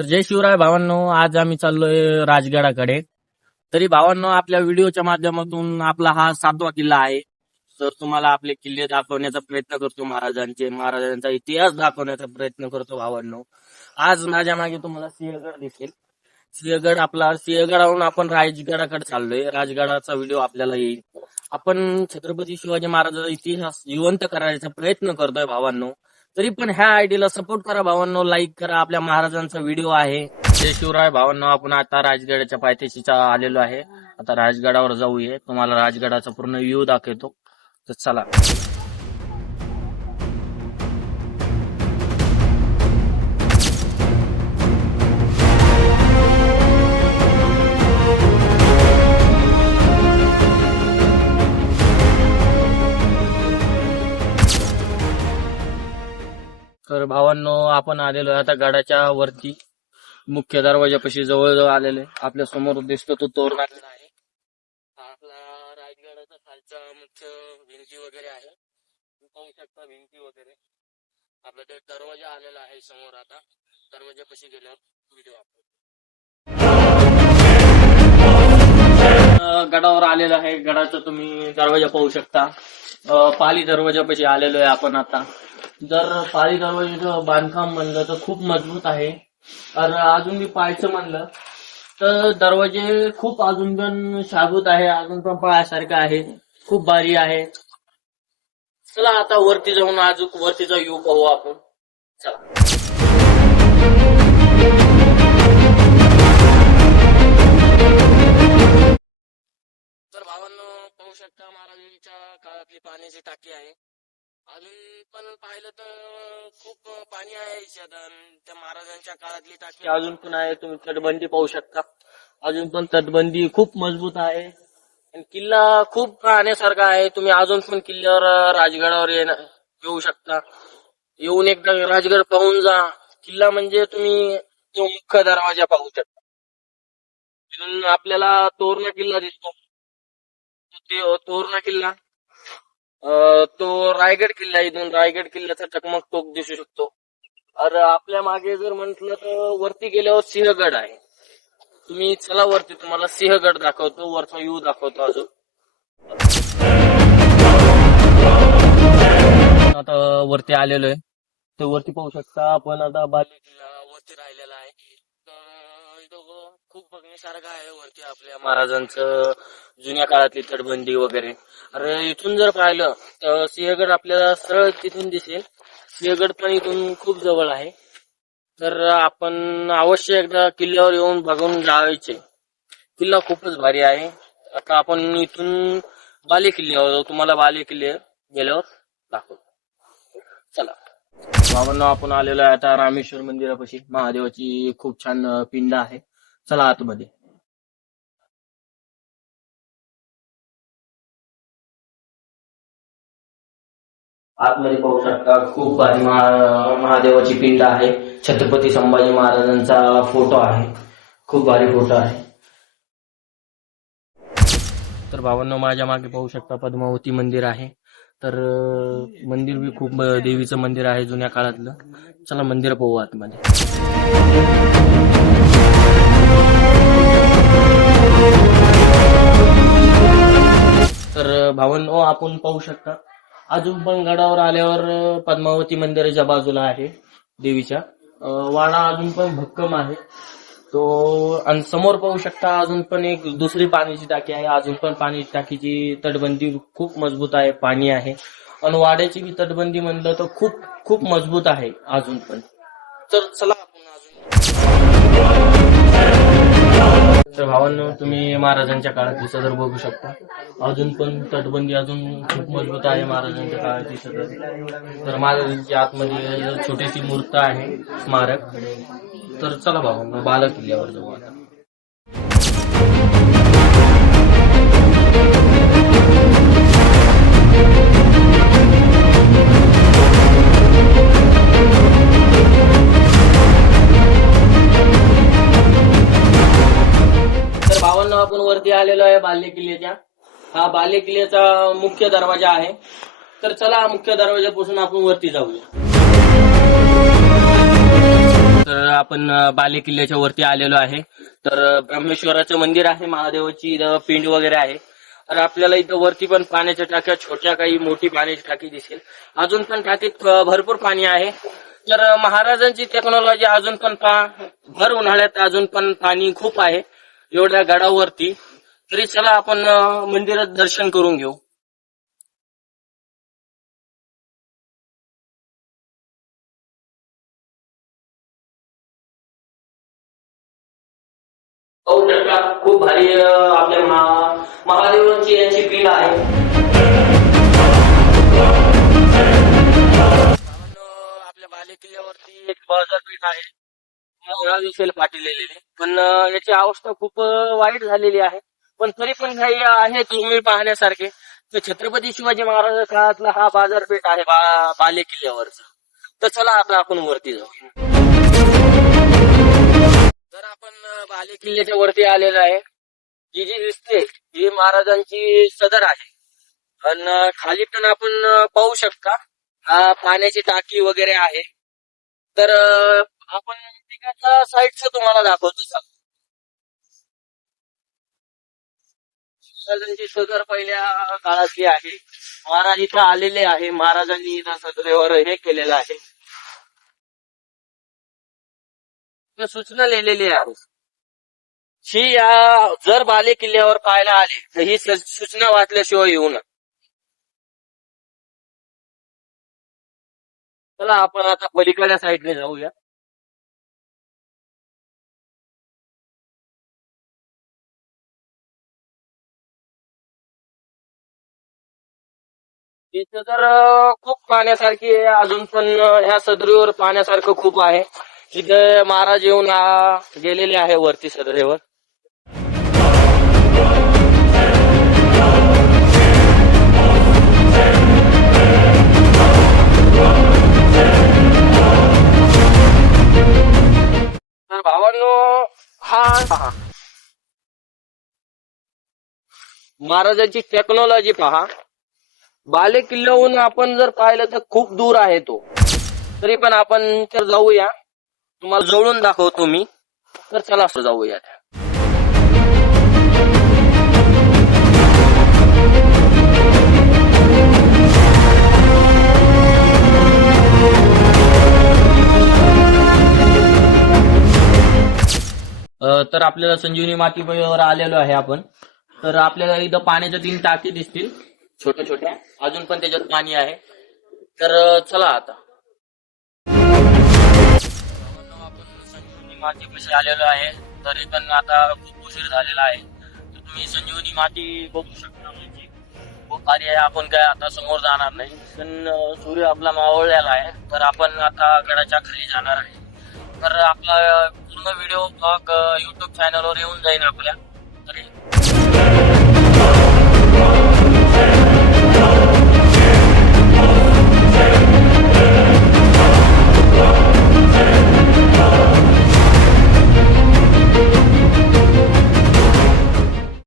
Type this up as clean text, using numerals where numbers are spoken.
तर जय शिवराय भावांनो, आज आम्ही चाललोय राजगडाकडे. तरी भावांनो, आपल्या व्हिडिओच्या माध्यमातून आपला हा 7वा किल्ला आहे. तर तुम्हाला आपले किल्ले दाखवण्याचा प्रयत्न करतो, महाराजांचा इतिहास दाखवण्याचा प्रयत्न करतो भावांनो. आज माझ्या मागे तुम्हाला सिंहगड दिसेल. सिंहगडावरून आपण राजगडाकडे चाललोय. राजगडाचा व्हिडिओ आपल्याला येईल. आपण छत्रपती शिवाजी महाराजांचा इतिहास जिवंत करायचा प्रयत्न करतोय भावांनो. तरी पण ह्या आयडीला सपोर्ट करा भावांनो, लाईक करा. आपल्या महाराजांचा व्हिडिओ आहे. जय शिवराय भावांनो, आपण आता राजगडाच्या पायथ्याशी आलेलो आहे. आता राजगडावर जाऊया, तुम्हाला राजगडाचा पूर्ण व्ह्यू दाखवतो. तर चला. तर भावांनो, आपण आलेलो आहे आता गडाच्या वरती, मुख्य दरवाजापाशी जवळजवळ आलेले. आपल्या समोर दिसतो तो तोरणा किल्ला आहे. हा आपला राजगडाचा खालचा मुख्य भिंती वगैरे आहे. तुम्ही पाहू शकता भिंती वगैरे. आपला ते दरवाजा आलेला आहे समोर. आता दरवाजापाशी गेल्यावर व्हिडिओ आपण गडावर आलेला आहे. गडाचा तुम्ही दरवाजा पाहू शकता. पाली दरवाजापाशी आलेलो आहे आपण आता. जर पाली दरवाजाचं बांधकाम म्हणलं तर खूप मजबूत आहे. तर अजून मी पाहायचं म्हणलं तर दरवाजे खूप अजून पण शाबूत आहे, अजून पण पाहायसारखं आहे, खूप भारी आहे. चला आता वरती जाऊन अजून वरतीचा व्ह्यू पाहू आपण. चला. तर भावांनो, पाहू शकता महाराजांच्या काळातली पाण्याची टाकी आहे. अजून पण पाहिलं तर खूप पाणी आहे त्या महाराजांच्या काळातली टाकी अजून पण आहे. तुम्ही तटबंदी पाहू शकता. अजून पण तटबंदी खूप मजबूत आहे. आणि किल्ला खूप पाहण्यासारखा आहे. तुम्ही अजून पण किल्ल्यावर राजगडावर येऊ शकता. येऊन एकदा राजगड पाहून जा. किल्ला म्हणजे तुम्ही तो मुख्य दरवाजा पाहू शकता. तिथून आपल्याला तोरणा किल्ला दिसतो. तोरणा किल्ला तो रायगड किल्ला. इथून रायगड किल्ल्याचा चकमक टोक दिसू शकतो. अरे आपल्या मागे जर म्हटलं तर वरती गेल्यावर सिंहगड आहे. तुम्ही चला वरती, तुम्हाला सिंहगड दाखवतो, वरचा व्ह्यू दाखवतो अजून. आता वरती आलेलो आहे. ते वरती पाहू शकता आपण. आता बाले किल्ला वरती राहिलेला आहे. तर इथं खूप बघण्यासारखं आहे वरती आपल्या महाराजांचं जुन्या काळातली तटबंदी वगैरे. अरे इथून जर पाहिलं तर सिंहगड आपल्याला सरळ तिथून दिसेल. सिंहगड पण इथून खूप जवळ आहे. तर आपण अवश्य एकदा किल्ल्यावर येऊन बघून जायचे. किल्ला खूपच भारी आहे. आता आपण इथून बाले किल्ल्यावर जाऊ. तुम्हाला बाले किल्ले गेल्यावर दाखवतो. चला भावांनो, आपण आलेलो आहे आता रामेश्वर मंदिरापाशी. महादेवाची खूप छान पिंड आहे. चला आतमध्ये. आतमध्ये पाहू शकता खूप भारी महादेवाची पिंड आहे. छत्रपती संभाजी महाराजांचा फोटो आहे. खूप भारी फोटो आहे. तर भावांनो, माझ्या मागे पाहू शकता पद्मावती मंदिर आहे. तर मंदिर बी खूप देवीचं मंदिर आहे जुन्या काळातलं. चला मंदिर पाहू आतमध्ये. तर भावांनो, आपण पाहू शकता अजून पण गडावर आल्यावर पद्मावती मंदिराच्या बाजूला आहे देवीच्या. वाडा अजून पण भक्कम आहे तो. आणि समोर पाहू शकता अजून पण एक दुसरी पाण्याची टाकी आहे. अजून पण पाणी टाकीची तटबंदी खूप मजबूत आहे, पाणी आहे. आणि वाड्याची बी तटबंदी म्हणलं तर खूप खूप मजबूत आहे अजून पण. तर चला आपण अजून. तर भावांनो, तुम्ही महाराजांच्या काळातली सदर बघू शकता. अजून पण तटबंदी अजून खूप मजबूत आहे महाराजांच्या काळातली सदर. तर महाराजांच्या आतमध्ये छोटीशी मूर्त आहे, स्मारक. तर चला भावांनो, बाला किल्ल्यावर जाऊ आता. भावांना आपण वरती आलेलो आहे बाल्य किल्ल्याच्या. हा बाल्य किल्ल्याचा मुख्य दरवाजा आहे. तर चला मुख्य दरवाजापासून आपण वरती जाऊया. तर आपण बाले किल्ल्याच्या वरती आलेलो आहे. तर ब्रह्मेश्वराचं मंदिर आहे, महादेवाची इथं पिंड वगैरे आहे. तर आपल्याला इथं वरती पण पाण्याच्या टाक्या, छोट्या काही मोठी पाण्याची टाकी दिसेल. अजून पण टाकीत भरपूर पाणी आहे. तर महाराजांची टेक्नॉलॉजी अजून पण भर उन्हाळ्यात अजून पण पाणी खूप आहे एवढ्या गडावरती. तरी चला आपण मंदिरात दर्शन करून घेऊ. पाहू शकता खूप भारी आपल्या महादेवांची यांची पिंड आहे. आपल्या बाले किल्ल्यावरती एक बाजारपेठ आहे, दिसेल पाठवलेली. पण याची अवस्था खूप वाईट झालेली आहे. पण तरी पण काही आहे दुर्मिळ पाहण्यासारखे. तर छत्रपती शिवाजी महाराज काळातला हा बाजारपेठ आहे बाले किल्ल्यावरचा. तर चला आता आपण वरती जाऊ. तर आपण बाले किल्ल्याच्या वरती आलेलो आहे. जी जी दिसते ही महाराजांची सदर आहे. आणि खाली पण आपण पाहू शकता पाण्याची टाकी वगैरे आहे. तर आपण तिकडच्या साईडचं तुम्हाला दाखवतो. महाराजांची सदर पहिल्या काळातली आहे. महाराज इथं आलेले आहे. महाराजांनी इथं सदरेवर हे केलेलं आहे, सूचना लिहिलेली आहे. ही जर बाले किल्ल्यावर पाहायला आले तर ही सूचना वाचल्याशिवाय येऊ नये. चला आपण आता पलीकडच्या साईडने जाऊया. तिथं तर खूप पाहण्यासारखी आहे. अजून पण ह्या सदरीवर पाहण्यासारखं खूप आहे. तिथे महाराज येऊन गेलेले आहे वरती सदरेवर. तर भावांनो हा महाराजांची टेक्नॉलॉजी पहा. बाले किल्ल्याहून आपण जर पाहिलं तर खूप दूर आहे तो. तरी पण आपण तर जाऊया, तुम्हाला जवळून दाखवतो मी. तर चला असं जाऊया. तर आपल्याला संजीवनी मातीवर आलेलो आहे आपण. तर आपल्याला इथं पाण्याच्या 3 टाकी दिसतील छोट्या छोट्या. अजून पण त्याच्यात पाणी आहे. तर चला आता आपण संजीवनी मातीपाशी आलेलो आहे. तरी पण आता खूप उशीर झालेला आहे. तर तुम्ही संजीवनी माती बघू शकता. म्हणजे खूप भारी आहे. आपण काय आता समोर जाणार नाही, पण सूर्य आपला मावळलेला आहे. तर आपण आता गडाच्या खाली जाणार आहे. तर आपला पूर्ण व्हिडिओ ब्लॉग युट्यूब चॅनलवर येऊन जाईल आपल्या.